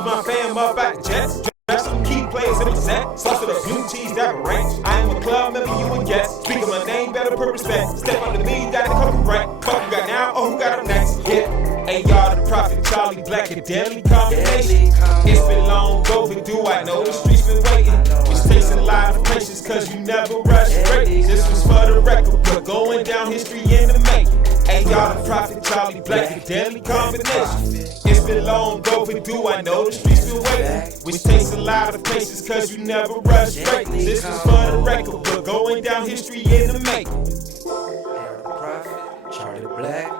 Move my fam up at the Jets. Draft some key players in the set. Sauce of the blue cheese that ranch. I am a club member, you a guest. Speak of my name, better put respect. Step under me, that come right. Fuck who got now, oh who got up next? Yeah. Hey y'all, the prophet Charlie Black, a deadly combination. It's been long overdue, I know the streets been waiting. Which takes a lot of patience, cause you never rush break. This was for the record, but going down history in the making. Hey y'all, the prophet Charlie Black, a deadly combination. It's been long overdue, I know the streets been waiting. Which takes a lot of patience, cause you never rush break. This was for the record, but going down history in the making. The prophet, Charlie Black,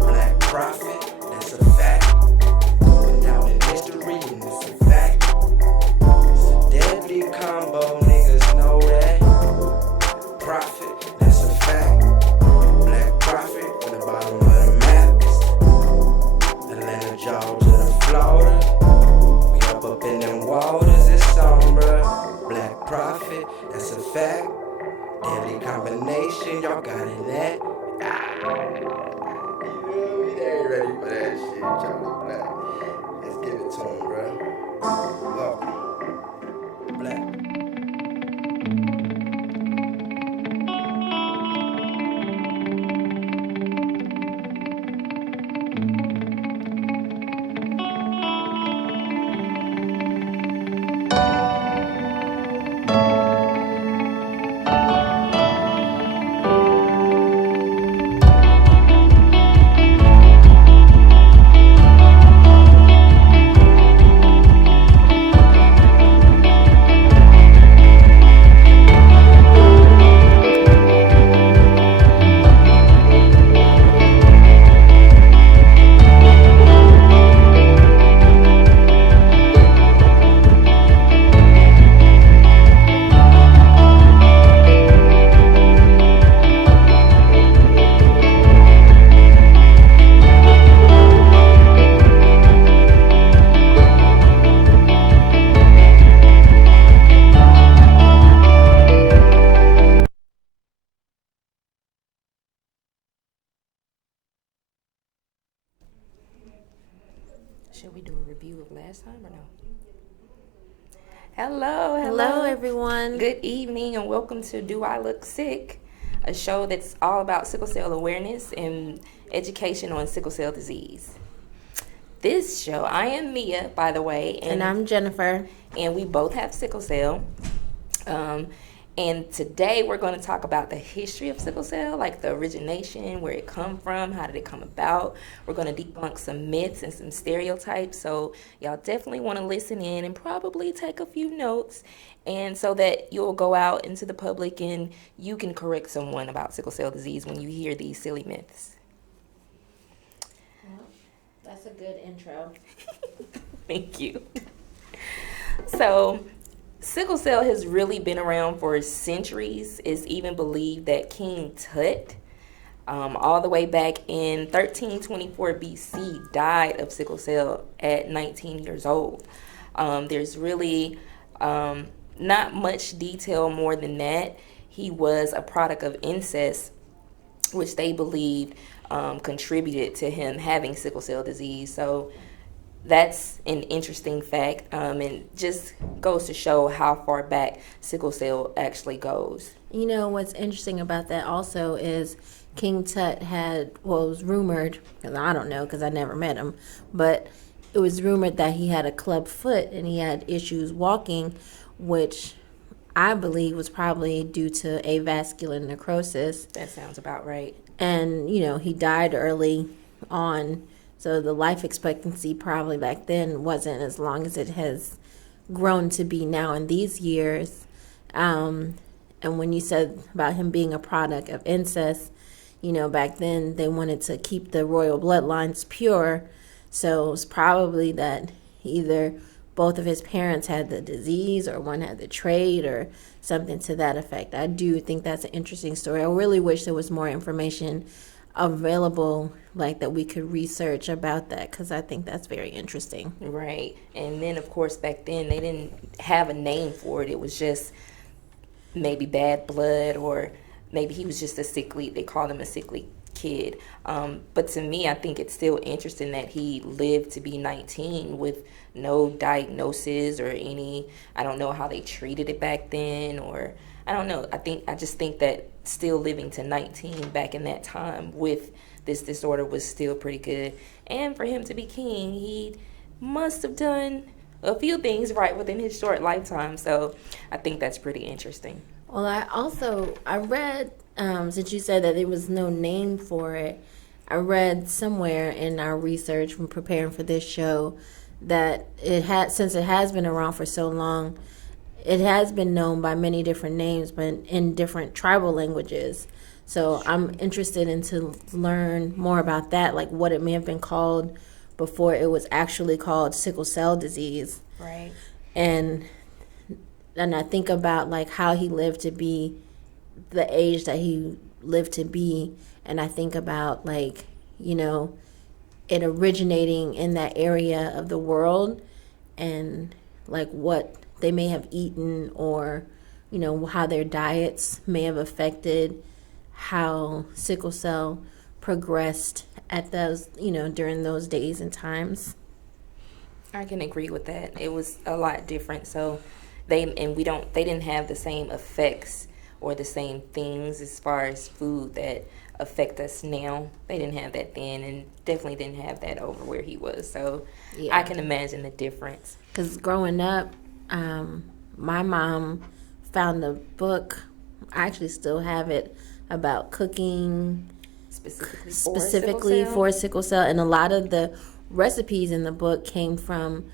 Black prophet, that's a fact. Going down in history and it's a fact. It's a deadly combo, niggas know that. Prophet, that's a fact. Black prophet, on the bottom of the map. Atlanta, Georgia, Florida. We up in them waters, it's on, bruh. Black prophet, that's a fact. Deadly combination, y'all got it that. We ain't ready for that shit, Charlie Black. Let's give it to him, bro. Welcome. Black. Should we do a review of last time or no? Hello, everyone. Good evening and welcome to Do I Look Sick, a show that's all about sickle cell awareness and education on sickle cell disease. This show, I am Mia, by the way. And I'm Jennifer. And we both have sickle cell. And today we're going to talk about the history of sickle cell, like the origination, where it come from, how did it come about. We're going to debunk some myths and some stereotypes. So y'all definitely want to listen in and probably take a few notes, and so that you'll go out into the public and you can correct someone about sickle cell disease when you hear these silly myths. Well, that's a good intro. Thank you. So, sickle cell has really been around for centuries. It's even believed that King Tut, all the way back in 1324 BC, died of sickle cell at 19 years old. There's really not much detail more than that. He was a product of incest, which they believed contributed to him having sickle cell disease. So that's an interesting fact, and just goes to show how far back sickle cell actually goes. You know, what's interesting about that also is King Tut it was rumored, because I don't know because I never met him, but it was rumored that he had a club foot and he had issues walking, which I believe was probably due to avascular necrosis. That sounds about right. And, you know, he died early on. So the life expectancy probably back then wasn't as long as it has grown to be now in these years. And when you said about him being a product of incest, you know, back then they wanted to keep the royal bloodlines pure. So it's probably that either both of his parents had the disease or one had the trait or something to that effect. I do think that's an interesting story. I really wish there was more information available, like that we could research about that, because I think that's very interesting. Right. And then of course back then they didn't have a name for it. It was just maybe bad blood, or maybe he was just a sickly, they called him a sickly kid. But to me, I think it's still interesting that he lived to be 19 with no diagnosis or any, I don't know how they treated it back then, or I don't know. I just think that still living to 19 back in that time with this disorder was still pretty good. And for him to be king, he must have done a few things right within his short lifetime. So I think that's pretty interesting. Well, I read, since you said that there was no name for it, I read somewhere in our research from preparing for this show that since it has been around for so long, it has been known by many different names, but in different tribal languages. So I'm interested in to learn more about that, like what it may have been called before it was actually called sickle cell disease. Right. And I think about like how he lived to be the age that he lived to be, and I think about like, it originating in that area of the world and like what they may have eaten, or how their diets may have affected how sickle cell progressed at those during those days and times. I can agree with that. It was a lot different. So they didn't have the same effects or the same things as far as food that affect us now. They didn't have that then, and definitely didn't have that over where he was. So yeah. I can imagine the difference. Because growing up, my mom found a book, I actually still have it, about cooking specifically for sickle cell, and a lot of the recipes in the book came from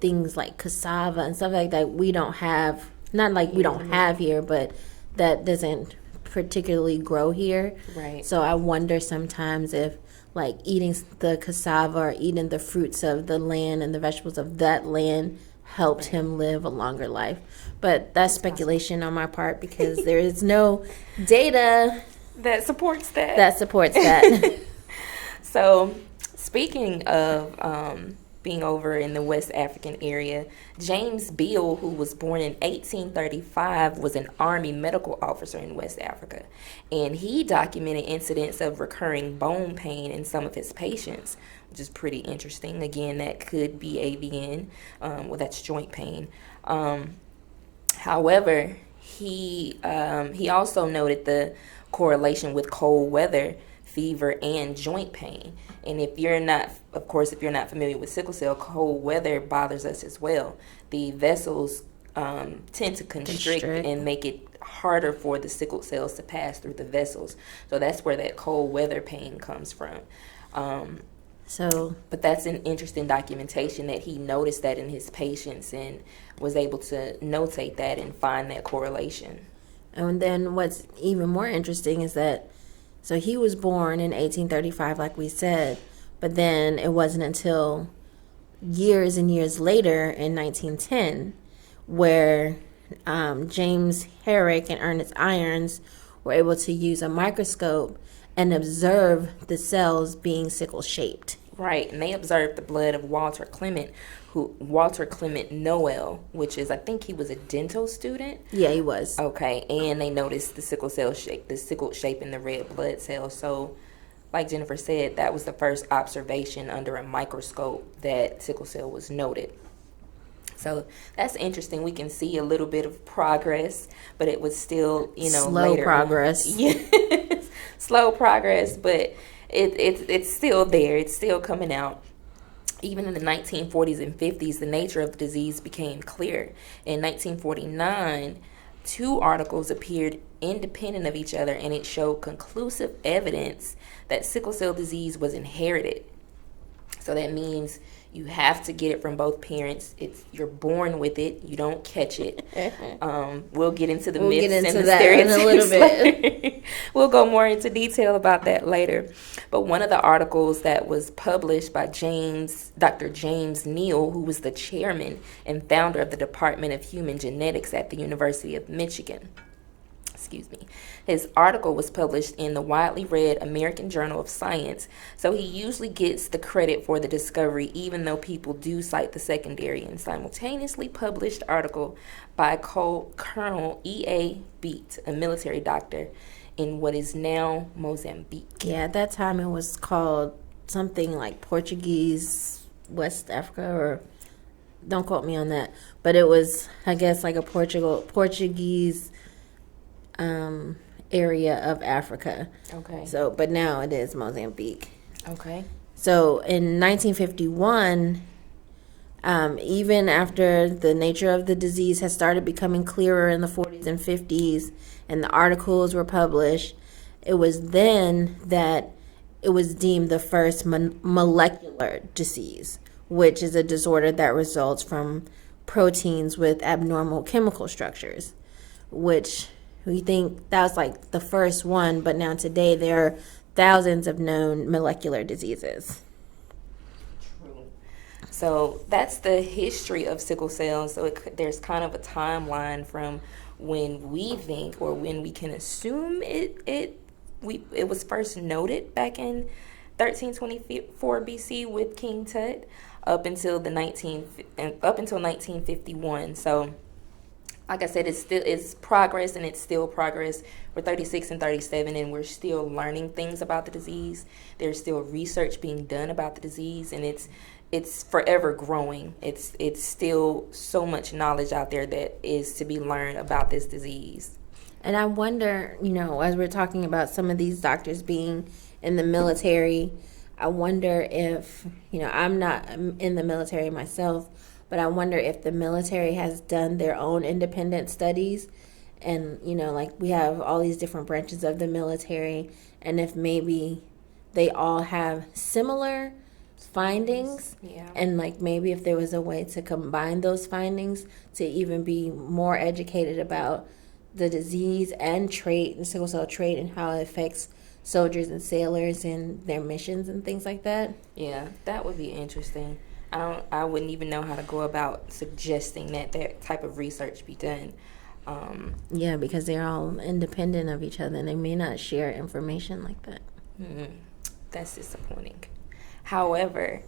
things like cassava and stuff like that we don't have, not like we don't have here, but that doesn't particularly grow here. Right. So I wonder sometimes if like eating the cassava or eating the fruits of the land and the vegetables of that land helped him live a longer life. But that's speculation on my part, because there is no data that supports that. So, speaking of being over in the West African area, James Beale, who was born in 1835, was an Army medical officer in West Africa. And he documented incidents of recurring bone pain in some of his patients, which is pretty interesting. Again, that could be AVN. Well, that's joint pain. However, he also noted the correlation with cold weather, fever, and joint pain. And if you're not familiar with sickle cell, cold weather bothers us as well. The vessels tend to constrict and make it harder for the sickle cells to pass through the vessels. So that's where that cold weather pain comes from. But that's an interesting documentation that he noticed that in his patients and was able to notate that and find that correlation. And then what's even more interesting is that, so he was born in 1835, like we said, but then it wasn't until years and years later in 1910 where James Herrick and Ernest Irons were able to use a microscope and observe the cells being sickle-shaped. Right, and they observed the blood of Walter Clement Noel, which is, I think he was a dental student. Yeah, he was. Okay, and they noticed the sickle cell shape, the sickle shape in the red blood cells. So, like Jennifer said, that was the first observation under a microscope that sickle cell was noted. So that's interesting. We can see a little bit of progress, but it was still, slow progress. Yes, slow progress, but it's still there. It's still coming out. Even in the 1940s and 50s, the nature of the disease became clear. In 1949, 2 articles appeared independent of each other, and it showed conclusive evidence that sickle cell disease was inherited. So that means you have to get it from both parents. You're born with it. You don't catch it. We'll get into the myths and the stereotypes in a little bit. We'll go more into detail about that later. But one of the articles that was published by Dr. James Neal, who was the chairman and founder of the Department of Human Genetics at the University of Michigan. His article was published in the widely read American Journal of Science, so he usually gets the credit for the discovery, even though people do cite the secondary and simultaneously published article by Colonel E.A. Beat, a military doctor, in what is now Mozambique. Yeah, at that time it was called something like Portuguese West Africa, or don't quote me on that, but it was, I guess, like a Portuguese area of Africa. Okay. So, but now it is Mozambique. Okay. So in 1951, even after the nature of the disease had started becoming clearer in the 40s and 50s, and the articles were published, it was then that it was deemed the first molecular disease, which is a disorder that results from proteins with abnormal chemical structures, which we think that was like the first one, but now today there are thousands of known molecular diseases. True. So that's the history of sickle cell. So there's kind of a timeline from when we think, or when we can assume it was first noted back in 1324 BC with King Tut up until 1951. So like I said, it's progress, and it's still progress. We're 36 and 37, and we're still learning things about the disease. There's still research being done about the disease, and it's forever growing. It's still so much knowledge out there that is to be learned about this disease. And I wonder, as we're talking about some of these doctors being in the military, I wonder if, I'm not in the military myself, but I wonder if the military has done their own independent studies. And, like we have all these different branches of the military, and if maybe they all have similar findings. Yeah. And like maybe if there was a way to combine those findings to even be more educated about the disease and trait and sickle cell trait and how it affects soldiers and sailors and their missions and things like that. Yeah, that would be interesting. I wouldn't even know how to go about suggesting that type of research be done. Yeah, because they're all independent of each other and they may not share information like that. That's disappointing. However,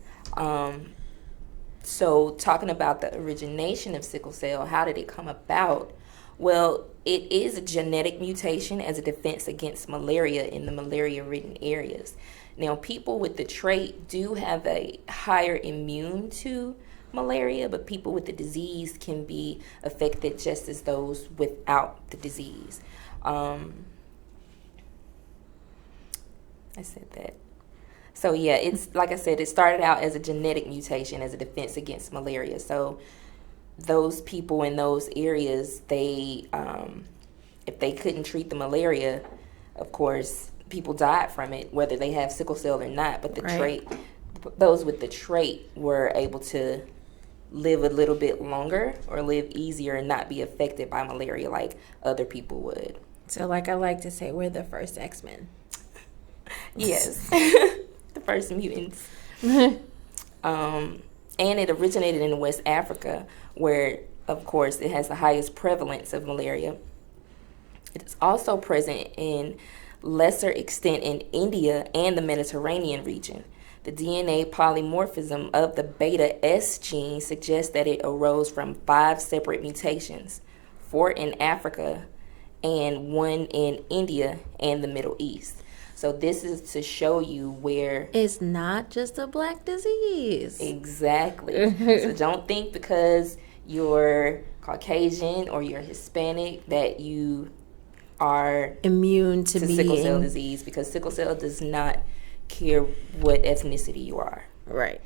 so talking about the origination of sickle cell, how did it come about? Well, it is a genetic mutation as a defense against malaria in the malaria-ridden areas. Now, people with the trait do have a higher immune to malaria, but people with the disease can be affected just as those without the disease. I said that. So yeah, it's like I said, it started out as a genetic mutation as a defense against malaria. So those people in those areas, they if they couldn't treat the malaria, of course, people died from it, whether they have sickle cell or not. But the trait, those with the trait were able to live a little bit longer or live easier and not be affected by malaria like other people would. So like I like to say, we're the first X-Men. Yes. The first mutants. And it originated in West Africa, where, of course, it has the highest prevalence of malaria. It is also present in lesser extent in India and the Mediterranean region. The DNA polymorphism of the beta S gene suggests that it arose from 5 separate mutations, 4 in Africa and 1 in India and the Middle East. So this is to show you where it's not just a black disease. Exactly. So don't think because you're Caucasian or you're Hispanic that you are immune to sickle cell disease, because sickle cell does not care what ethnicity you are. Right.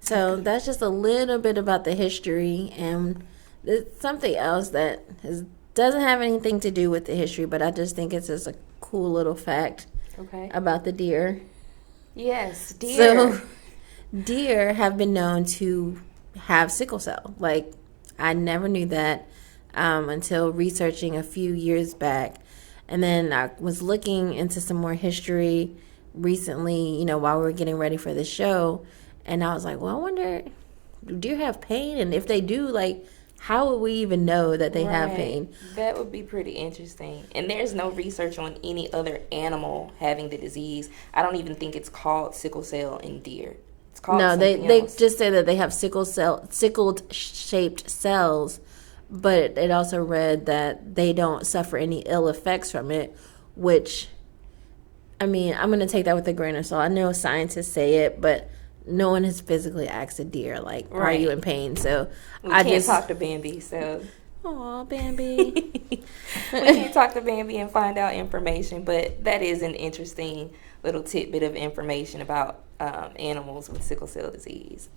So that's just a little bit about the history, and there's something else that doesn't have anything to do with the history, but I just think it's just a cool little fact about the deer. Yes, deer. So deer have been known to have sickle cell. Like, I never knew that until researching a few years back. And then I was looking into some more history recently, while we were getting ready for the show. And I was like, well, I wonder, do deer have pain? And if they do, like, how would we even know that they have pain? That would be pretty interesting. And there's no research on any other animal having the disease. I don't even think it's called sickle cell in deer. It's called they else. just say that they have sickled shaped cells but it also read that they don't suffer any ill effects from it, which, I mean, I'm going to take that with a grain of salt. I know scientists say it, but no one has physically asked a deer, like, are you in pain? So we can't talk to Bambi, so. Aw, Bambi. We can't talk to Bambi and find out information, but that is an interesting little tidbit of information about animals with sickle cell disease.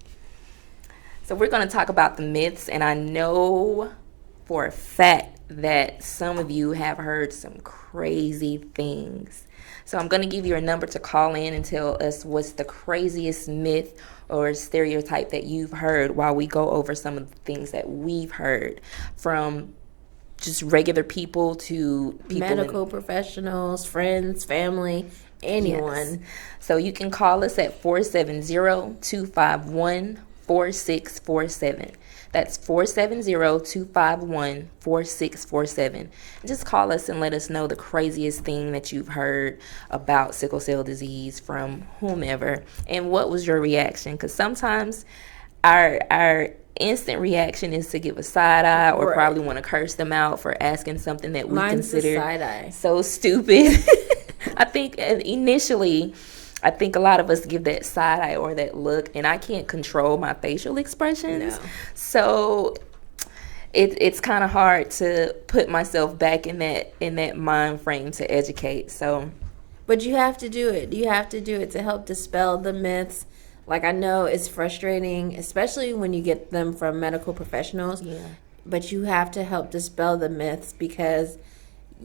So we're going to talk about the myths, and I know for a fact that some of you have heard some crazy things. So I'm going to give you a number to call in and tell us what's the craziest myth or stereotype that you've heard while we go over some of the things that we've heard from just regular people to people medical professionals, friends, family, anyone. Yes. So you can call us at 470-251-4647. That's 470-251-4647. Just call us and let us know the craziest thing that you've heard about sickle cell disease from whomever, and what was your reaction? Because sometimes our instant reaction is to give a side eye or probably want to curse them out for asking something that we consider side eye. So stupid. I think initially, I think a lot of us give that side eye or that look, and I can't control my facial expressions. No. So it's kind of hard to put myself back in that mind frame to educate. So, but you have to do it. You have to do it to help dispel the myths. Like, I know it's frustrating, especially when you get them from medical professionals. Yeah. But you have to help dispel the myths, because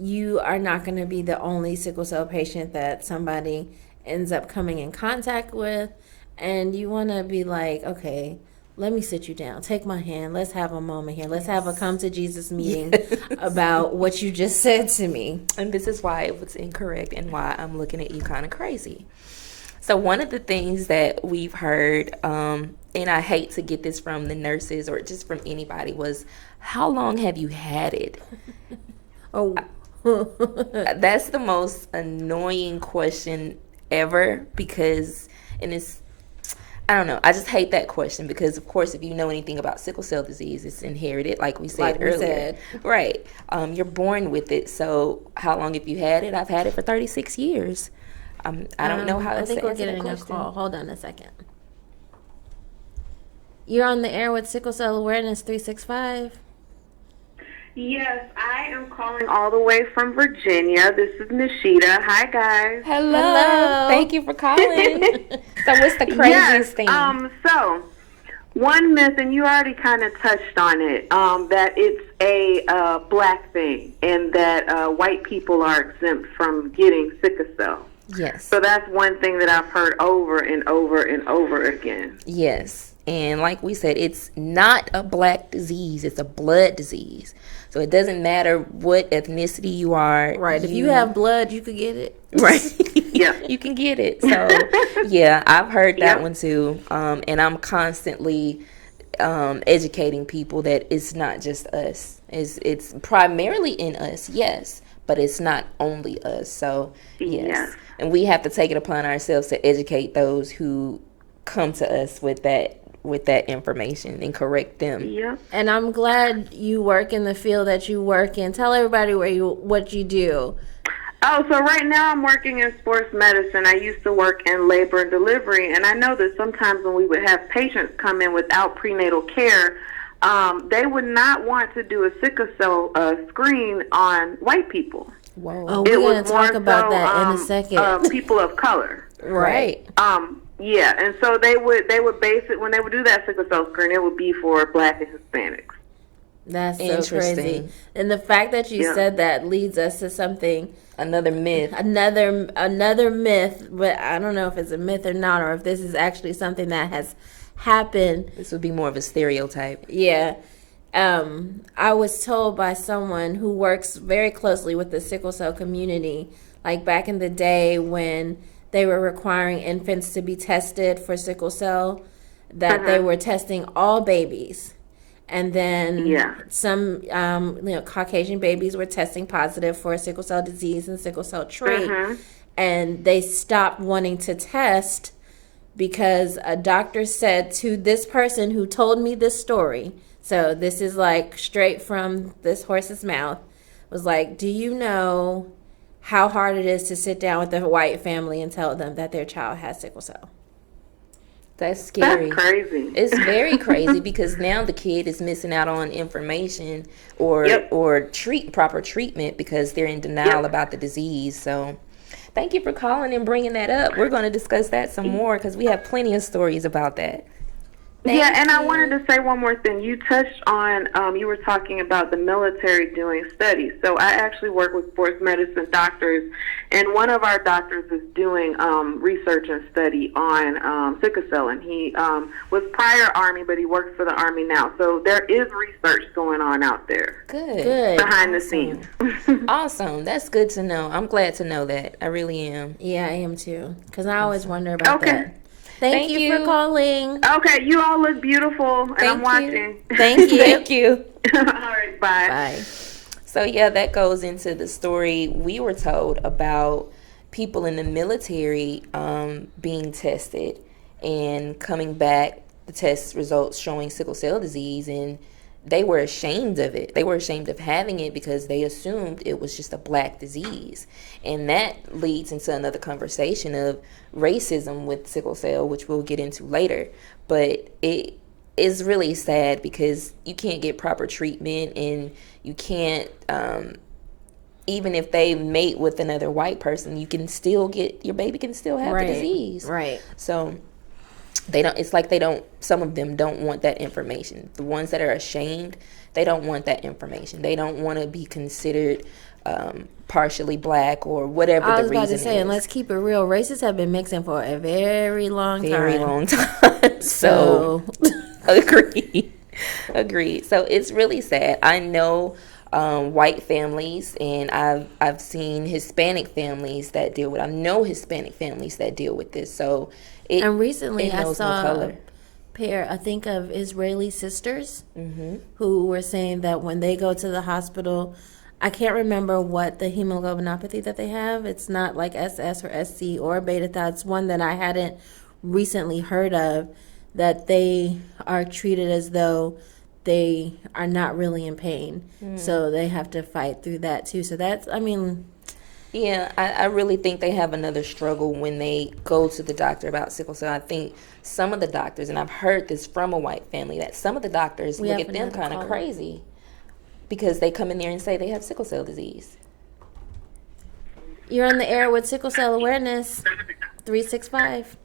you are not going to be the only sickle cell patient that somebody ends up coming in contact with, and you want to be like, okay, let me sit you down, take my hand, let's have a moment here, let's have a come to Jesus meeting about what you just said to me. And this is why it was incorrect and why I'm looking at you kind of crazy. So one of the things that we've heard, and I hate to get this from the nurses or just from anybody, was, how long have you had it? Oh, that's the most annoying question ever, because, and it's, I don't know, I just hate that question, because of course if you know anything about sickle cell disease, it's inherited, like we said earlier. Right. You're born with it. So how long have you had it? I've had it for 36 years. I don't know how to I think we're getting a call. Hold on a second. You're on the air with Sickle Cell Awareness 365. Yes, I am calling all the way from Virginia. This is Nishita. Hi, guys. Hello. Thank you for calling. So what's the craziest thing? So one myth, and you already kind of touched on it, that it's a black thing, and that white people are exempt from getting sickle cell. Yes. So that's one thing that I've heard over and over and over again. Yes. And like we said, it's not a black disease. It's a blood disease. So it doesn't matter what ethnicity you are. Right. If you have blood, you could get it. Right. Yeah. You can get it. So, yeah, I've heard that one too. And I'm constantly educating people that it's not just us. It's primarily in us, yes, but it's not only us. So, yes. And we have to take it upon ourselves to educate those who come to us with that information and correct them. Yeah. And I'm glad you work in the field that you work in. Tell everybody what you do. Oh, so right now I'm working in sports medicine. I used to work in labor and delivery, and I know that sometimes when we would have patients come in without prenatal care, they would not want to do a sickle cell screen on white people. Whoa. Oh, we're going to talk about that in a second. People of color. Right. Yeah, and so they would base it, when they would do that sickle cell screen, it would be for Black and Hispanics. That's so crazy. And the fact that you said that leads us to something. Another myth. Another myth, but I don't know if it's a myth or not, or if this is actually something that has happened. This would be more of a stereotype. Yeah. I was told by someone who works very closely with the sickle cell community, like back in the day when they were requiring infants to be tested for sickle cell, that they were testing all babies. And then some Caucasian babies were testing positive for sickle cell disease and sickle cell trait. And they stopped wanting to test because a doctor said to this person who told me this story, So this is like straight from this horse's mouth. Was like, do you know how hard it is to sit down with a white family and tell them that their child has sickle cell? That's scary. That's crazy. It's very crazy because now the kid is missing out on information or proper treatment because they're in denial about the disease. So thank you for calling and bringing that up. We're going to discuss that some more because we have plenty of stories about that. I wanted to say one more thing. You touched on, you were talking about the military doing studies. So I actually work with sports medicine doctors, and one of our doctors is doing research and study on sickle cell, and he was prior Army, but he works for the Army now. So there is research going on out there. Good. Behind the scenes. Awesome. That's good to know. I'm glad to know that. I really am. Yeah, I am too. Because I always wonder about that. Thank you for calling. Okay, you all look beautiful, and I'm watching. Thank you. Thank you. All right, bye. Bye. So, yeah, that goes into the story we were told about people in the military being tested and coming back, the test results showing sickle cell disease, and they were ashamed of it. They were ashamed of having it because they assumed it was just a black disease. And that leads into another conversation of racism with sickle cell, which we'll get into later. But it is really sad because you can't get proper treatment, and you can't, even if they mate with another white person, you can still get, your baby can still have the disease. Right. So they don't, it's like they don't, some of them don't want that information. The ones that are ashamed, they don't want that information. They don't want to be considered partially black or whatever the reason is. I was about to say, and let's keep it real, racists have been mixing for a very long time. So agreed. So it's really sad. I know white families, and I've seen Hispanic families that deal with, I know Hispanic families that deal with this. So and recently I saw a pair, I think, of Israeli sisters who were saying that when they go to the hospital, I can't remember what the hemoglobinopathy that they have. It's not like SS or SC or beta thal. It's one that I hadn't recently heard of, that they are treated as though they are not really in pain. So they have to fight through that too. So that's, I mean... Yeah, I really think they have another struggle when they go to the doctor about sickle cell. I think some of the doctors, and I've heard this from a white family, that some of the doctors look at them kind of crazy because they come in there and say they have sickle cell disease. You're on the air with Sickle Cell Awareness 365.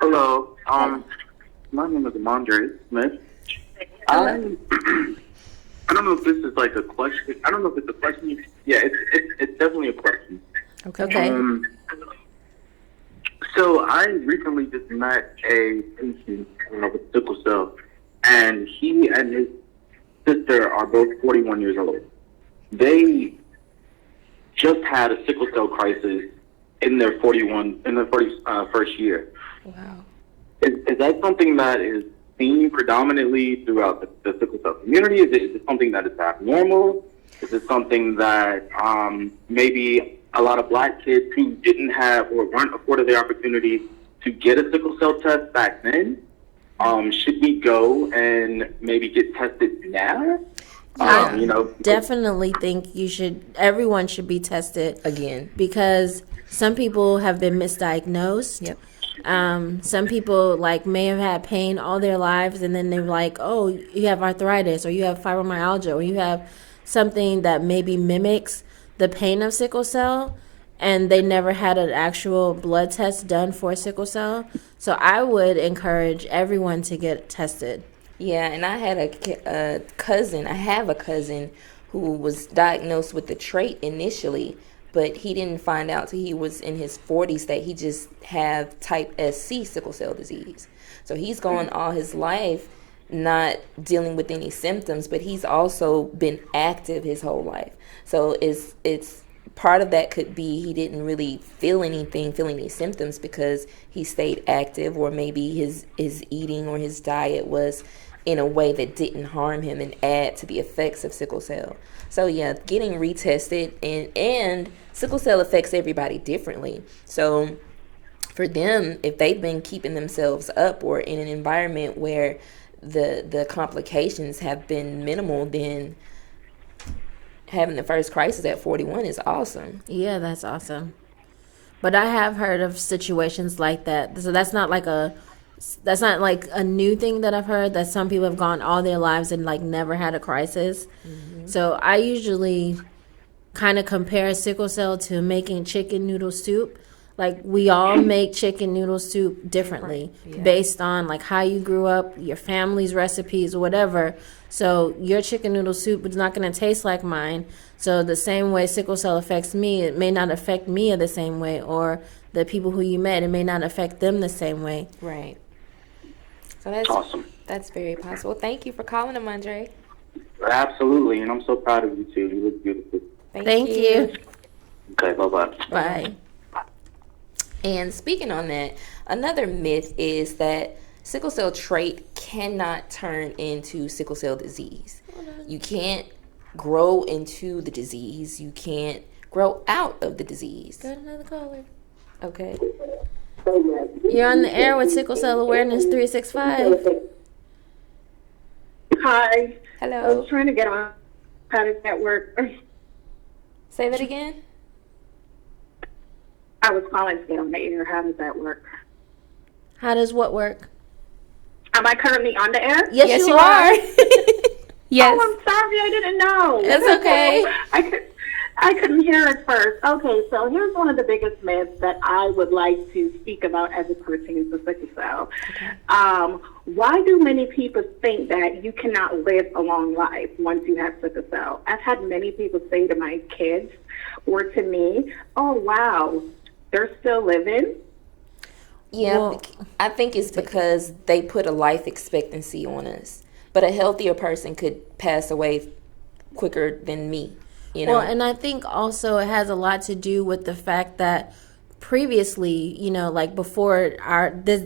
Hello. My name is Amandre Smith. I don't know if this is like a question. I don't know if it's a question. Yeah, it's definitely a question. Okay. So I recently just met a patient with sickle cell, and he and his sister are both 41 years old. They just had a sickle cell crisis in their 41st year. Wow. Is that something that is seen predominantly throughout the sickle cell community? Is it something that is abnormal? Is it something that maybe a lot of black kids who didn't have or weren't afforded the opportunity to get a sickle cell test back then, should we go and maybe get tested now? Definitely think everyone should be tested again, because some people have been misdiagnosed. Yep. Some people may have had pain all their lives, and then they're like, oh, you have arthritis, or you have fibromyalgia, or you have something that maybe mimics the pain of sickle cell, and they never had an actual blood test done for sickle cell. So I would encourage everyone to get tested. Yeah, and I had a cousin. I have a cousin who was diagnosed with the trait initially, but he didn't find out till he was in his 40s that he just have type SC sickle cell disease. So he's gone all his life not dealing with any symptoms, but he's also been active his whole life. So it's part of that could be he didn't really feel any symptoms because he stayed active, or maybe his eating or his diet was in a way that didn't harm him and add to the effects of sickle cell. So yeah, getting retested, and sickle cell affects everybody differently. So for them, if they've been keeping themselves up or in an environment where the complications have been minimal, then having the first crisis at 41 is awesome. Yeah, that's awesome. But I have heard of situations like that. So that's not like a new thing that I've heard, that some people have gone all their lives and like never had a crisis. So I usually kind of compare sickle cell to making chicken noodle soup. Like, we all make chicken noodle soup differently based on like how you grew up, your family's recipes, or whatever. So your chicken noodle soup is not going to taste like mine. So the same way sickle cell affects me, it may not affect me the same way, or the people who you met, it may not affect them the same way. Right. So that's Awesome. That's very possible. Thank you for calling him, Andre. Absolutely, and I'm so proud of you too. You look beautiful. Thank you. Okay, bye-bye. Bye. And speaking on that, another myth is that sickle cell trait cannot turn into sickle cell disease. You can't grow into the disease. You can't grow out of the disease. Got another caller. Okay. You're on the air with Sickle Cell Awareness 365. Hi. I Hello. was trying to get on. How does that work? Say that again. I was calling to get on the air. How does that work? How does what work? Am I currently on the air? Yes, you are. Yes. Oh, I'm sorry. I didn't know. It's okay. I couldn't hear at first. Okay, so here's one of the biggest myths that I would like to speak about as it pertains to sickle cell. Why do many people think that you cannot live a long life once you have sickle cell? I've had many people say to my kids or to me, "Oh, wow, they're still living." Yeah, Well, I think it's because they put a life expectancy on us. But a healthier person could pass away quicker than me, you know? Well, and I think also it has a lot to do with the fact that previously, you know, like before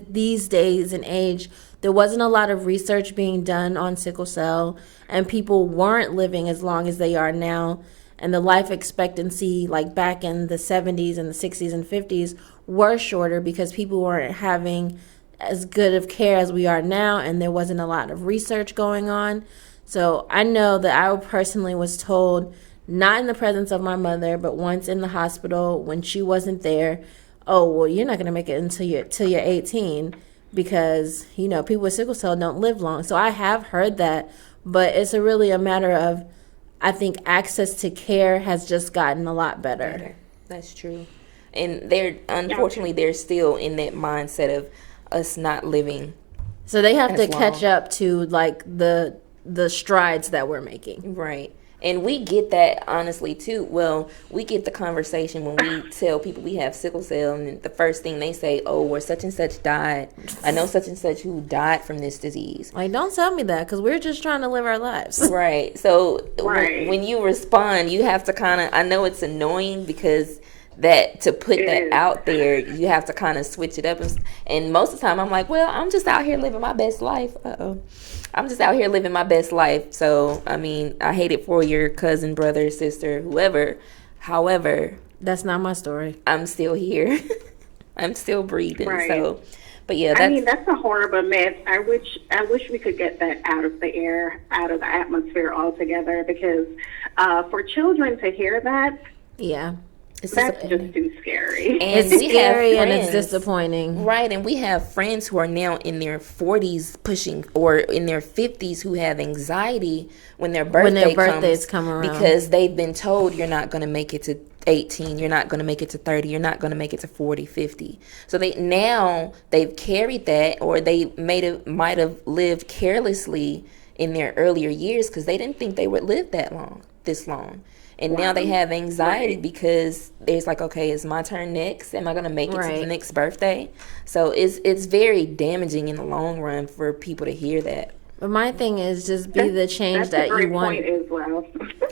these days and age, there wasn't a lot of research being done on sickle cell, and people weren't living as long as they are now. And the life expectancy, like back in the 70s and the 60s and 50s, were shorter because people weren't having as good of care as we are now, and there wasn't a lot of research going on. So I know that I personally was told, not in the presence of my mother, but once in the hospital when she wasn't there, "Oh, well, you're not going to make it until you're 18 because, you know, people with sickle cell don't live long." So I have heard that, but it's really a matter of, I think, access to care has just gotten a lot better. That's true. And they're still in that mindset of us not living. So they have to As catch long. up to like the strides that we're making. Right. And we get that honestly too. Well, we get the conversation when we tell people we have sickle cell, and the first thing they say, "Oh, well, such and such died. I know such and such who died from this disease." Like, don't tell me that, because we're just trying to live our lives. Right. So Right. when you respond, you have to kind of, I know it's annoying because to put It that is. out there, you have to kind of switch it up. And most of the time I'm like, well, I'm just out here living my best life. I'm just out here living my best life. So, I mean, I hate it for your cousin, brother, sister, whoever. However, That's not my story. I'm still here. I'm still breathing. Right. So, but yeah, I mean, that's a horrible myth. I wish we could get that out of the air, out of the atmosphere altogether, because for children to hear that, Yeah. that's just too scary. and It's we have scary and it's friends- disappointing. Right, and we have friends who are now in their 40s pushing, or in their 50s, who have anxiety when their birthdays come around. because they've been told you're not going to make it to 18, you're not going to make it to 30, you're not going to make it to 40, 50. So they've carried that, or they might have lived carelessly in their earlier years because they didn't think they would live this long. And now they have anxiety because there's like, okay, it's my turn next. Am I going to make it to the Right. next birthday? So it's very damaging in the long run for people to hear that. But my thing is just be the change That's that a great you want. point as well.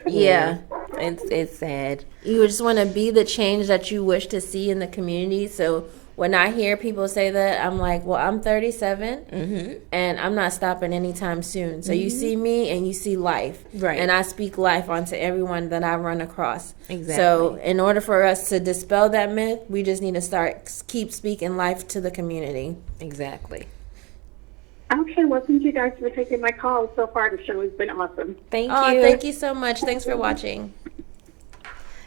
Yeah. It's sad. You just want to be the change that you wish to see in the community. So when I hear people say that, I'm like, well, I'm 37 and I'm not stopping anytime soon. So you see me and you see life. Right. And I speak life onto everyone that I run across. Exactly. So in order for us to dispel that myth, we just need to keep speaking life to the community. Exactly. Okay, well, thank you guys for taking my call. So far, the show has been awesome. Thank Oh, you. thank you so much. Thanks for watching.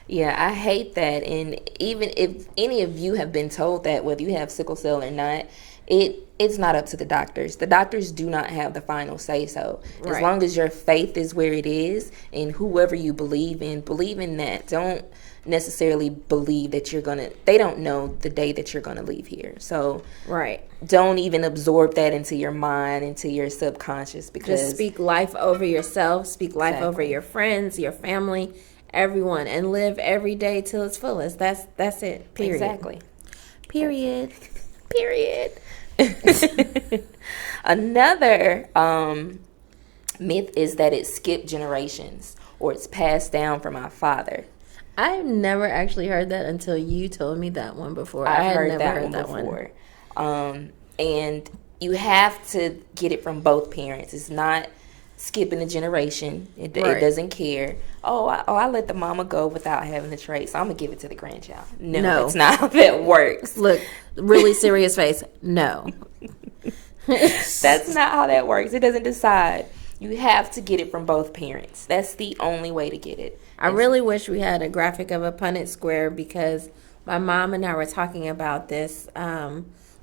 Yeah, I hate that. And even if any of you have been told that, whether you have sickle cell or not, it's not up to the doctors. The doctors do not have the final say so. As Right. long as your faith is where it is and whoever you believe in that. Don't necessarily believe that they don't know the day that you're gonna leave here. So Right. don't even absorb that into your mind, into your subconscious, because Just speak life over yourself, speak life over Exactly. your friends, your family, everyone, and live every day till its fullest. That's it. Period. Exactly. Period. Period. Another myth is that it skipped generations or it's passed down from our father. I've never actually heard that until you told me that one before. I I've had heard never that heard one that before. And you have to get it from both parents. It's not skipping a generation. It Right. doesn't care. I let the mama go without having the trait, so I'm going to give it to the grandchild. No, No. that's not how that works. Look, really serious face. No. That's not how that works. It doesn't decide. You have to get it from both parents. That's the only way to get it. I really wish we had a graphic of a Punnett square because my mom and I were talking about this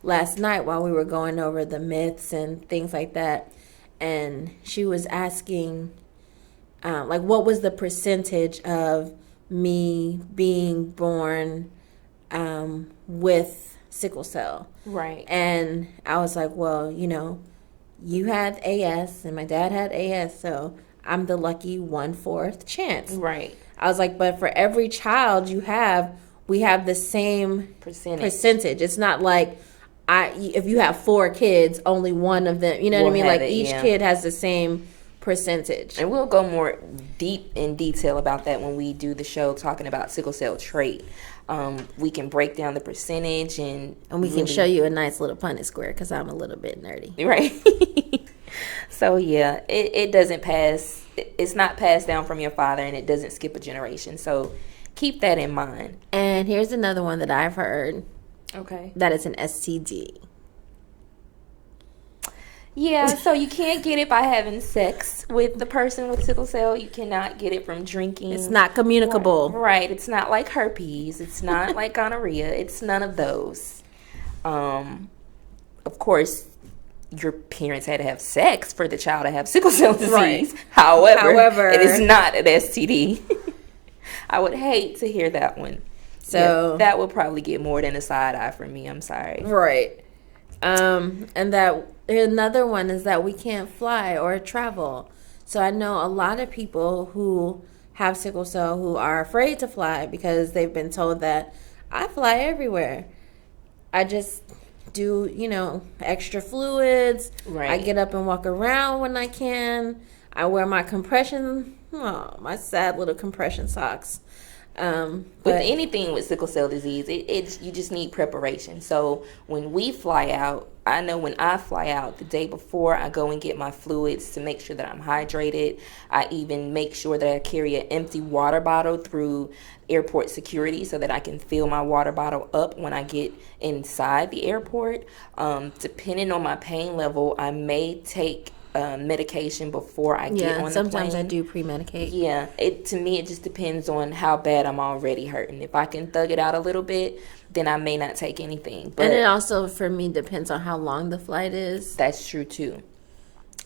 last night while we were going over the myths and things like that. And she was asking, like, what was the percentage of me being born with sickle cell? Right. And I was like, well, you had AS and my dad had AS, so I'm the lucky 1/4 chance. Right. I was like, but for every child we have the same percentage. It's not like if you have 4 kids, only one of them, you know what I Will mean? have Like it, each yeah. kid has the same percentage. And we'll go more deep in detail about that when we do the show talking about sickle cell trait. We can break down the percentage and And we can show you a nice little Punnett square because I'm a little bit nerdy. Right. So yeah, it doesn't pass. It's not passed down from your father, and it doesn't skip a generation. So keep that in mind. And here's another one that I've heard. Okay. That it's an STD. Yeah, so you can't get it by having sex with the person with sickle cell. You cannot get it from drinking. It's not communicable. Right. It's not like herpes. It's not like gonorrhea. It's none of those. Of course, your parents had to have sex for the child to have sickle cell disease. Right. However, it is not an STD. I would hate to hear that one. So that would probably get more than a side eye from me. I'm sorry. Right. And that another one is that we can't fly or travel. So I know a lot of people who have sickle cell who are afraid to fly because they've been told that I fly everywhere. I just do, extra fluids. Right. I get up and walk around when I can. I wear my my sad little compression socks. With anything with sickle cell disease, you just need preparation. So when we fly out, I know when I fly out, the day before I go and get my fluids to make sure that I'm hydrated. I even make sure that I carry an empty water bottle through airport security so that I can fill my water bottle up when I get inside the airport. Depending on my pain level, I may take medication before I get on the plane. Sometimes I do pre-medicate. Yeah, to me it just depends on how bad I'm already hurting. If I can thug it out a little bit, then I may not take anything. But and it also for me depends on how long the flight is. That's true too.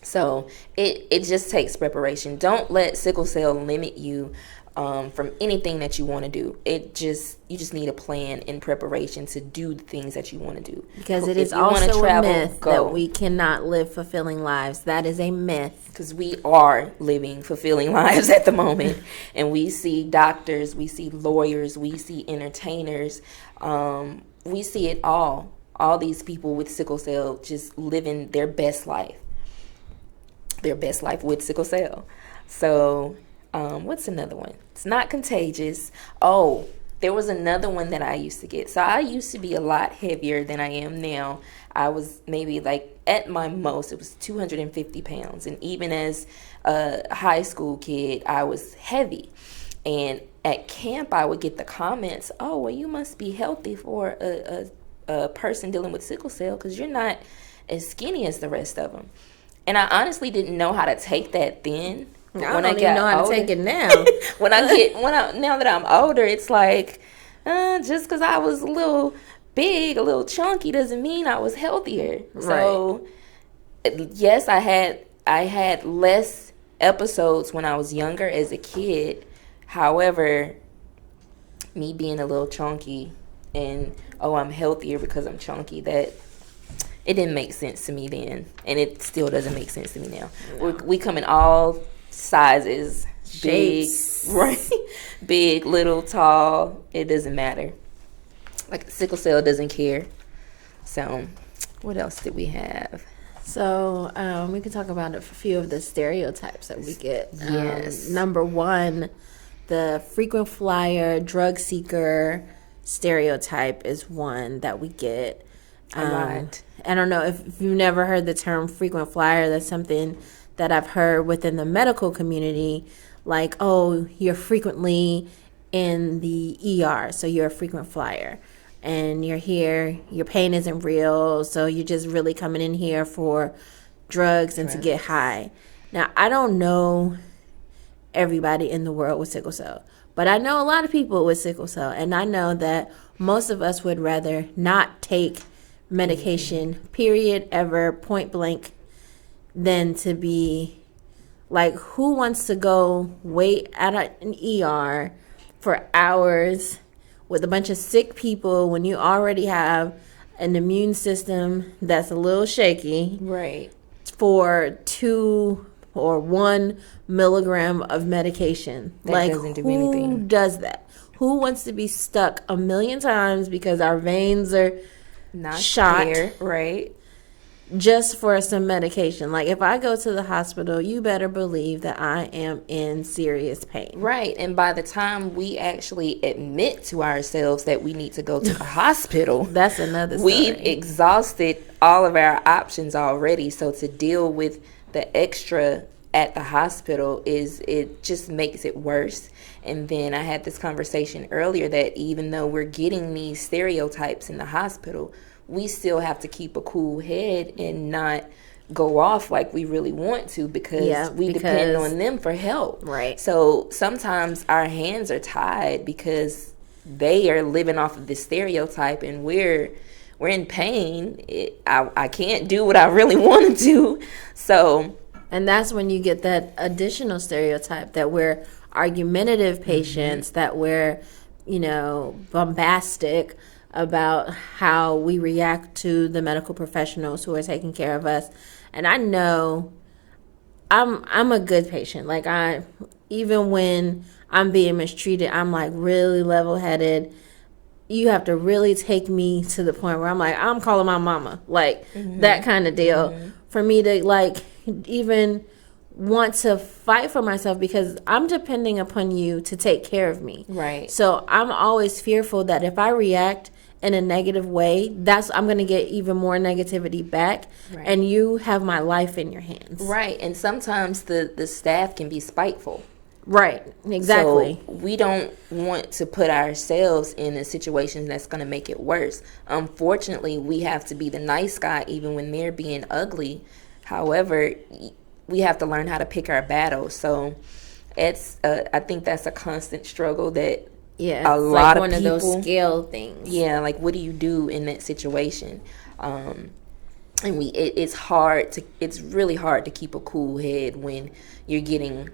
So it just takes preparation. Don't let sickle cell limit you from anything that you want to do. You just need a plan in preparation to do the things that you want to do. Because it If is you wanna also travel, a myth go. that we cannot live fulfilling lives. That is a myth. Because we are living fulfilling lives at the moment. And we see doctors, we see lawyers, we see entertainers. We see it all. All these people with sickle cell just living their best life. Their best life with sickle cell. So, what's another one? It's not contagious. Oh, there was another one that I used to get. So I used to be a lot heavier than I am now. I was maybe at my most, it was 250 pounds. And even as a high school kid, I was heavy. And at camp, I would get the comments, oh, well, you must be healthy for a person dealing with sickle cell because you're not as skinny as the rest of them. And I honestly didn't know how to take that then. I don't even know how to take it now. Now that I'm older, it's like, just because I was a little big, a little chunky, doesn't mean I was healthier. Right. So, yes, I had less episodes when I was younger as a kid. However, me being a little chunky and I'm healthier because I'm chunky, that it didn't make sense to me then, and it still doesn't make sense to me now. No. We come in all sizes, shapes, big, right? Big, little, tall. It doesn't matter. Like sickle cell doesn't care. So, what else did we have? So we can talk about a few of the stereotypes that we get. Yes. Number one, the frequent flyer, drug seeker stereotype is one that we get a lot. I don't know if you've never heard the term frequent flyer. That's something that I've heard within the medical community, like, oh, you're frequently in the ER, so you're a frequent flyer. And you're here, your pain isn't real, so you're just really coming in here for drugs and to get high. Now, I don't know everybody in the world with sickle cell, but I know a lot of people with sickle cell, and I know that most of us would rather not take medication, period, ever, point blank, than to be like, who wants to go wait at an ER for hours with a bunch of sick people when you already have an immune system that's a little shaky, right, for 2 or 1 milligram of medication? That like, doesn't do who anything. does that? Who wants to be stuck a million times because our veins are not shot, there, right, just for some medication? Like, if I go to the hospital, you better believe that I am in serious pain. Right. And by the time we actually admit to ourselves that we need to go to the hospital, that's another story. We've exhausted all of our options already. So to deal with the extra at the hospital it just makes it worse. And then I had this conversation earlier that even though we're getting these stereotypes in the hospital, we still have to keep a cool head and not go off like we really want to, because we depend on them for help. Right. So sometimes our hands are tied because they are living off of this stereotype, and we're in pain. I can't do what I really want to do. So, and that's when you get that additional stereotype that we're argumentative patients, that we're, bombastic about how we react to the medical professionals who are taking care of us. And I know I'm a good patient. Like, even when I'm being mistreated, I'm like really level-headed. You have to really take me to the point where I'm like, I'm calling my mama, like that kind of deal, for me to like even want to fight for myself, because I'm depending upon you to take care of me. Right. So I'm always fearful that if I react in a negative way, I'm going to get even more negativity back. Right. And you have my life in your hands. Right. And sometimes the staff can be spiteful. Right. Exactly. So we don't want to put ourselves in a situation that's going to make it worse. Unfortunately, we have to be the nice guy even when they're being ugly. However, we have to learn how to pick our battles. So it's I think that's a constant struggle that a lot of people, one of those scale things. Yeah, like, what do you do in that situation? And it's really hard to keep a cool head when you're getting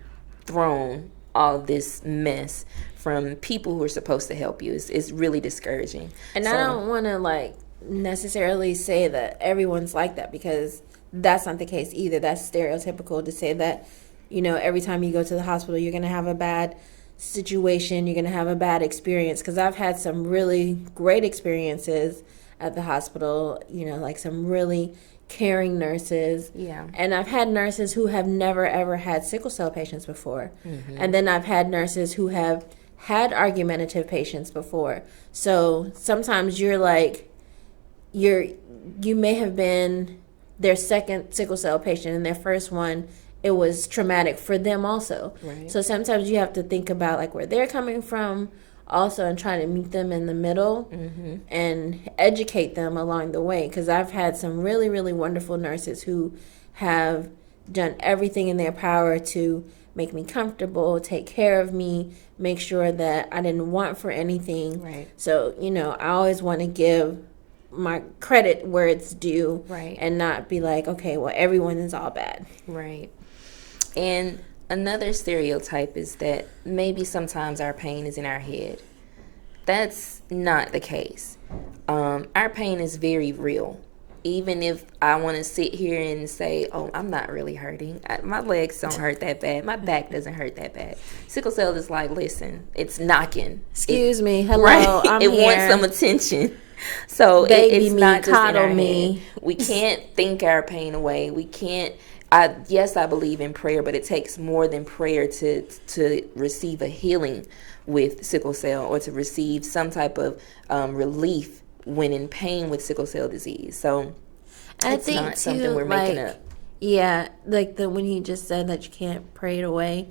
thrown all this mess from people who are supposed to help you. It's really discouraging. And I don't want to necessarily say that everyone's like that, because that's not the case either. That's stereotypical to say that, every time you go to the hospital, you're going to have a bad situation, you're going to have a bad experience. Because I've had some really great experiences at the hospital, like some really caring nurses. Yeah. And I've had nurses who have never, ever had sickle cell patients before. Mm-hmm. And then I've had nurses who have had argumentative patients before. So sometimes you're like, you may have been their second sickle cell patient, and their first one, it was traumatic for them also. Right. So sometimes you have to think about where they're coming from. also in trying to meet them in the middle and educate them along the way. Because I've had some really, really wonderful nurses who have done everything in their power to make me comfortable, take care of me, make sure that I didn't want for anything. Right. So, I always want to give my credit where it's due, Right. and not be like, okay, well, everyone is all bad. Right. And another stereotype is that maybe sometimes our pain is in our head. That's not the case. Our pain is very real. Even if I want to sit here and say, oh, I'm not really hurting. My legs don't hurt that bad. My back doesn't hurt that bad. Sickle cell is like, listen, it's knocking. Excuse me. Hello, right? I'm it here. wants some attention. So Baby it's me, not just in coddle our me. head. We can't think our pain away. We can't. Yes, I believe in prayer, but it takes more than prayer to receive a healing with sickle cell, or to receive some type of relief when in pain with sickle cell disease. So it's not something we're making up. Yeah, like when he just said that you can't pray it away.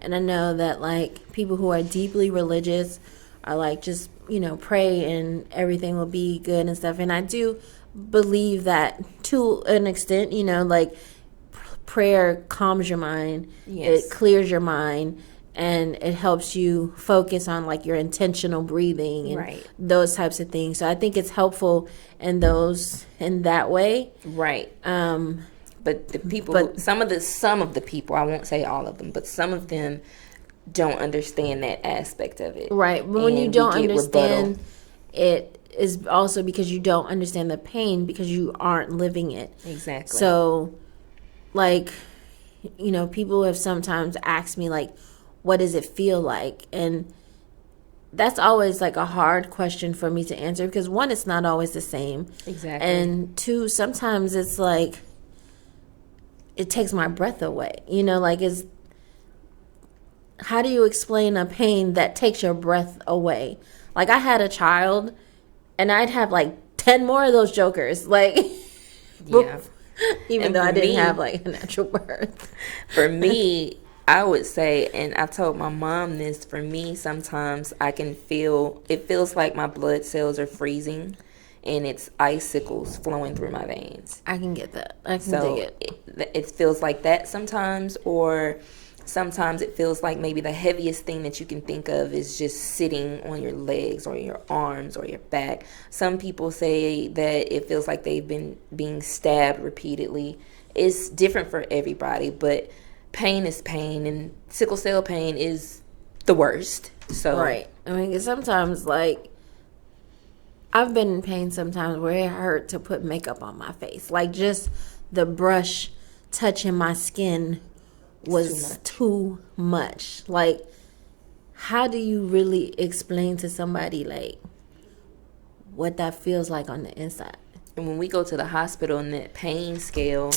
And I know that like people who are deeply religious are like, just, pray and everything will be good and stuff. And I do believe that to an extent, like prayer calms your mind. Yes. It clears your mind. And it helps you focus on like your intentional breathing and Right. those types of things. So I think it's helpful in that way. Right. But the people, some of the people, I won't say all of them, but some of them don't understand that aspect of it. Right. But when you don't understand, rebuttal. it is also because you don't understand the pain because you aren't living it. Exactly. So, like, people have sometimes asked me, like, what does it feel like? And that's always like a hard question for me to answer because one, it's not always the same. Exactly. And two, sometimes it's like it takes my breath away. How do you explain a pain that takes your breath away? Like I had a child and I'd have like 10 more of those jokers. Like Yeah. even And though I for didn't me- have like a natural birth. For me, I would say, and I told my mom this, for me, sometimes it feels like my blood cells are freezing and it's icicles flowing through my veins. I can get that. I can So dig it. it feels like that sometimes, or sometimes it feels like maybe the heaviest thing that you can think of is just sitting on your legs or your arms or your back. Some people say that it feels like they've been being stabbed repeatedly. It's different for everybody, but pain is pain, and sickle cell pain is the worst. So Right. I mean, 'cause sometimes, like, I've been in pain sometimes where it hurt to put makeup on my face. Like, just the brush touching my skin was too much. Like, how do you really explain to somebody, like, what that feels like on the inside? And when we go to the hospital and that pain scale,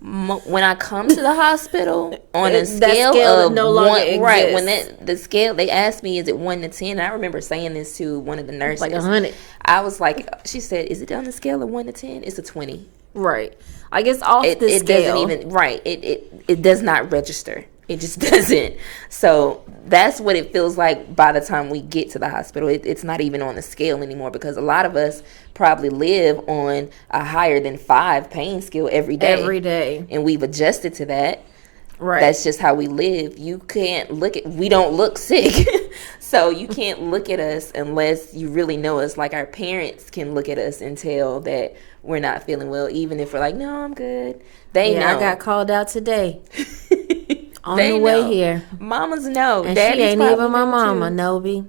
when I come to the hospital on a That scale scale of no longer one, right? exists. When the scale, they asked me, is it 1 to 10? I remember saying this to one of the nurses. Like 100. I was like, she said, is it on the scale of 1 to 10? It's a 20. Right. I guess off the It scale. doesn't even, right. It does not register. It just doesn't. So that's what it feels like by the time we get to the hospital. It's not even on the scale anymore, because a lot of us probably live on a higher than 5 pain scale every day. Every day. And we've adjusted to that. Right. That's just how we live. You can't we don't look sick. So you can't look at us unless you really know us. Like our parents can look at us and tell that we're not feeling well, even if we're like, no, I'm good. They know. I got called out today. On They the way know. here. Mamas know. And Daddies she ain't probably even my know, mama, too. Nobi.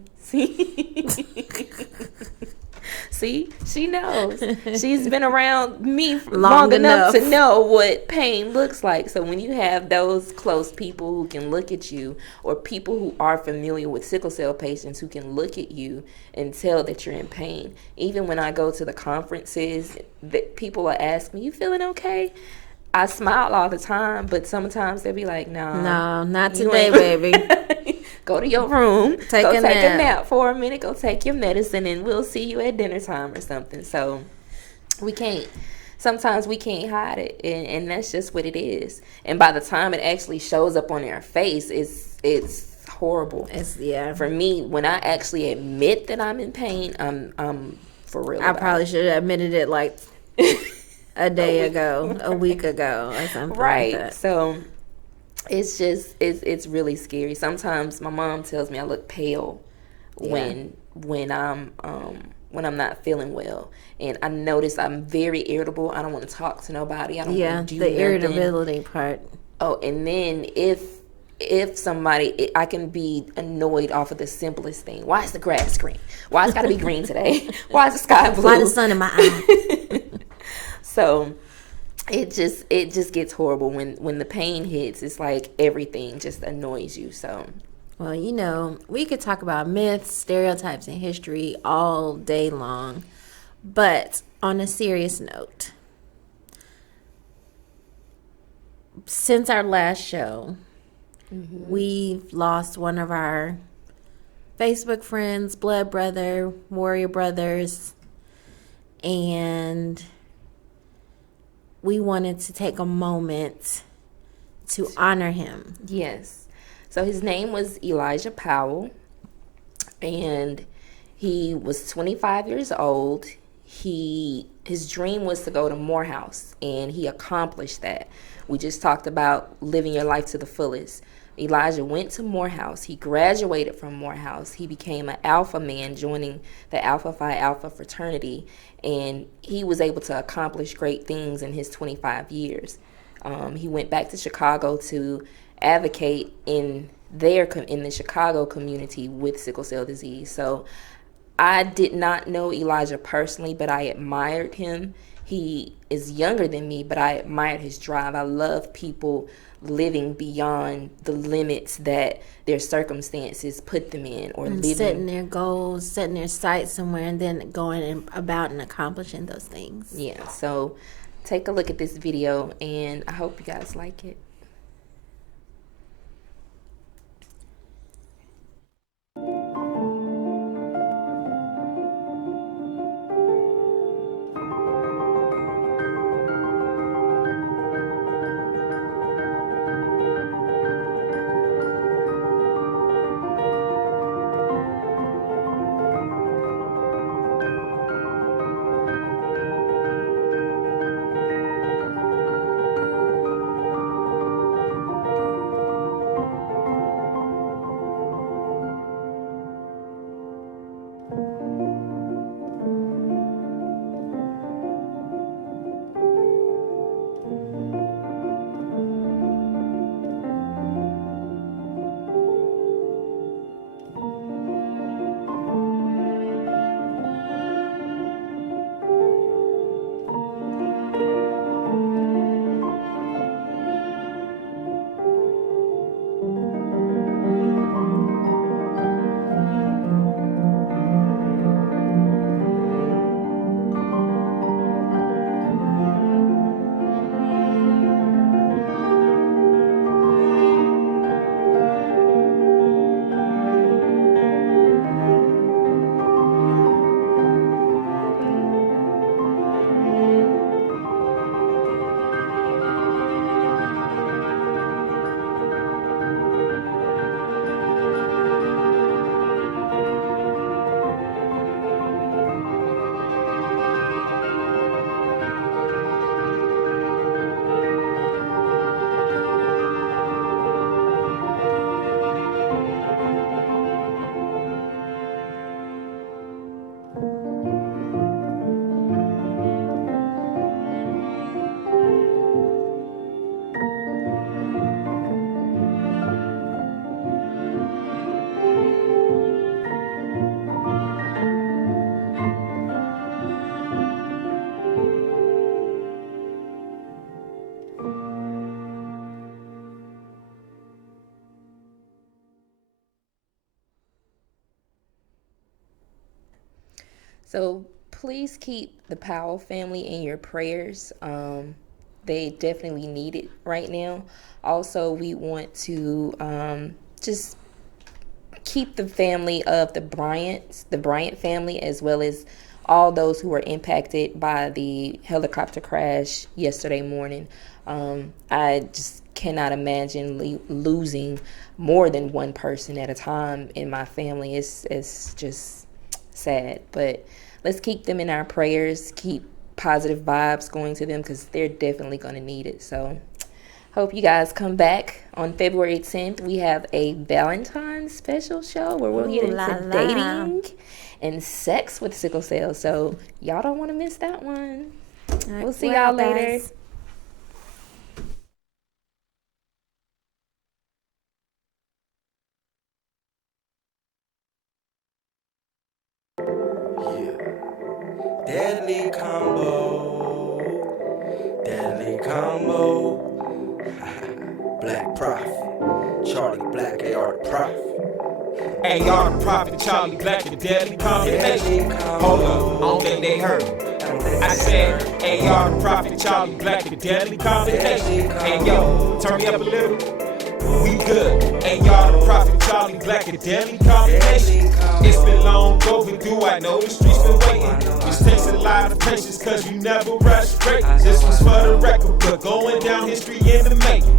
See, she knows. She's been around me long enough to know what pain looks like. So when you have those close people who can look at you, or people who are familiar with sickle cell patients who can look at you and tell that you're in pain. Even when I go to the conferences, that people will ask me, "You feeling okay?" I smile all the time, but sometimes they'll be like, No, not you today, ain't- baby. Go to your room. Take a nap. nap for a minute. Go take your medicine, and we'll see you at dinner time or something. So sometimes we can't hide it, and that's just what it is. And by the time it actually shows up on their face, it's horrible. It's For me, when I actually admit that I'm in pain, I'm for real. I probably should have admitted it like a day ago, a week ago, or something right. like that. So it's just it's really scary. Sometimes my mom tells me I look pale when I'm not feeling well, and I notice I'm very irritable. I don't want to talk to nobody. I don't want to do nothing. Irritability part. Oh, and then if somebody, I can be annoyed off of the simplest thing. Why is the grass green? Why it's got to be green today? Why is the sky blue? Why the sun in my eye? So it just gets horrible when the pain hits. It's like everything just annoys you. So, well, you know, we could talk about myths, stereotypes, and history all day long, but on a serious note, since our last show, we've lost one of our Facebook friends, blood brother, warrior brothers, and we wanted to take a moment to honor him. Yes. So his name was Elijah Powell, and he was 25 years old. His dream was to go to Morehouse, and he accomplished that. We just talked about living your life to the fullest. Elijah went to Morehouse. He graduated from Morehouse. He became an Alpha man, joining the Alpha Phi Alpha fraternity, and he was able to accomplish great things in his 25 years. He went back to Chicago to advocate in the Chicago community with sickle cell disease. So I did not know Elijah personally, but I admired him. He is younger than me, but I admired his drive. I love people living beyond the limits that their circumstances put them in, or living, setting their goals, setting their sights somewhere, and then going about and accomplishing those things. Yeah, so take a look at this video, and I hope you guys like it. So please keep the Powell family in your prayers. They definitely need it right now. Also, we want to just keep the family of the Bryant family, as well as all those who were impacted by the helicopter crash yesterday morning. I just cannot imagine losing more than one person at a time in my family. It's just sad, but let's keep them in our prayers, keep positive vibes going to them, because they're definitely going to need it. So hope you guys come back on February 10th. We have a Valentine's special show where we'll get into dating and sex with sickle cell. So y'all don't want to miss that one. We'll see y'all later. Guys. Deadly combo, deadly combo. Black Prophet, Charlie Black, AR the Prophet. AR the Prophet, Charlie Black, the deadly combination. Hold up, I don't think they heard. I said, AR the Prophet, Charlie Black, the deadly combination. Hey yo, turn me up a little. We good. AR the Prophet, Charlie Black, the deadly combination. It's been long overdue, I know the streets been waiting. Which takes a lot of patience, cause you never rush straight. This was for the record, but going down history in the making.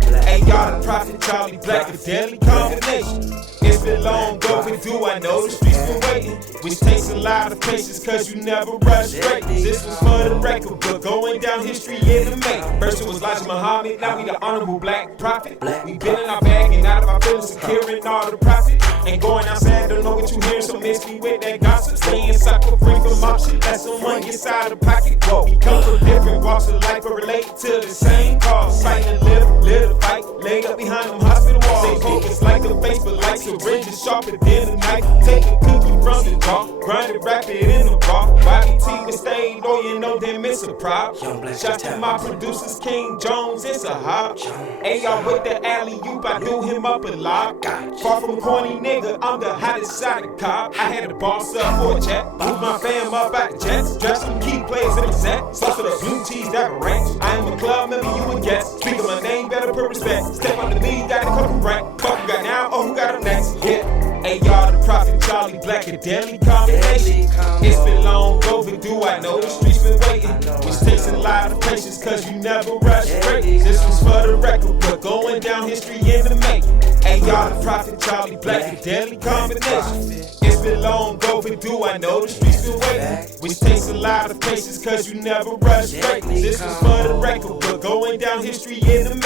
AR the Prophet, Charlie Black, the deadly combination. It's been long overdue, I know the streets been waiting. Which takes a lot of patience, cause you never rush straight. This was for the record, but going down history in the making. First it was Elijah Muhammad, now we the honorable Black Prophet. We been in our bag and out of our feelings, securing all the profit. Ain't going outside, don't know what you hearing, so miss me with that gossip. Stay inside for free from option, let someone get inside the pocket. Whoa, we come from different walks of life, but relate to the same cause. Fighting a little fight, laid up behind them hospital walls. They focus like the face, but like syringes sharper than a knife. Take a cookie from the jar, grind it rapid in the bar. YBT was stayed, oh you know they miss a prop. Shout to my producers, King Jones, it's a hop. AR with the alley-oop, I do him up a lot. Far from a corny nigga, I'm the hottest side of cop. I had to boss up for a chat, move my fam up out the jets. Dress some key players in the set, sauce for the blue cheese that ranch. I am a club member, you a guest. Speak of my name, better put respect. Step under me, got a couple right. Fuck who got now, oh who got up next? Yeah. AR the Prophet, Charlie Black, a deadly combination. It's been long overdue, I know the streets been waiting. Which takes a lot of patience, cause you never rush straight. This was for the record, but going down history in the making. AR the Prophet, Charlie Black, a deadly combination. It's been long overdue, I know the streets been waiting. Which takes a lot of patience, cause you never rush straight. This was for the record, but going down history in the making.